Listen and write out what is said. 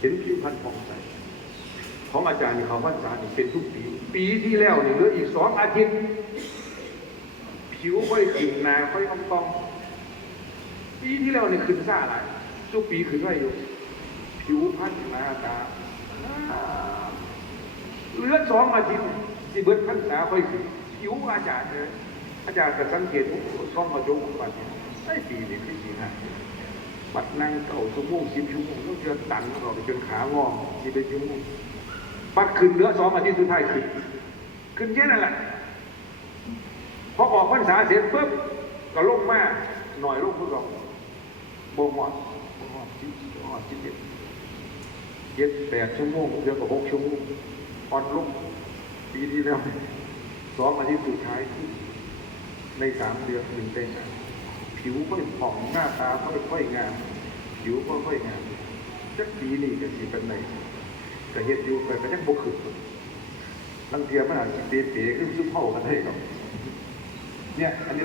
เห็นผิวพรรณผ่องใสของอาจารย์เขาว่าอาจารย์เป็นทุกปีปีที่แล้วนี่เหลืออีก2 อาทิตย์ผิวค่อยขึ้นหนาค่อยอ่องๆปีที่แล้วนี่ขึ้นซ่าอะไรทุกปีขึ้นไว้อยู่ผิวพรรณหน้าตาเหลือ2 อาทิตย์ที่เบิดพรรษาค่อยขึ้นผิวอาจารย์เลยอาจารย์ก็สังเกตช่องกระจกของมันไอ้ปีนี้คือปีหน้าบัดนั่ง9 ชั่วโมง10 ชั่วโมงต้องเจอตันเราไปจนขางอที่เป็นชั่วโมงบัดขึ้นเหลือ2 อาทิตย์สุดท้ายขึ้นแค่นั้นแหละพอออกพรรษาเสร็จปุ๊บก็ลงมาหน่อยลงพวกเราบ่หมด7 8 ชั่วโมงเดือนกับ6 ชั่วโมงอ่อนลงปีที่แล้ว2 อาทิตย์สุดท้ายใน3 เดือนถึงได้งานผิวค่อยผ่องหน้าตาค่อยงามผิวค่อยงามจักปีนี่ก็สิเป็นไหนก็เฮ็ดอยู่ไปก็ยังบ่ขึ้นบางเทียมันอาจสิเป๋ๆขึ้นซุ่มเฮากันได้ครับเนี่ยอันนี้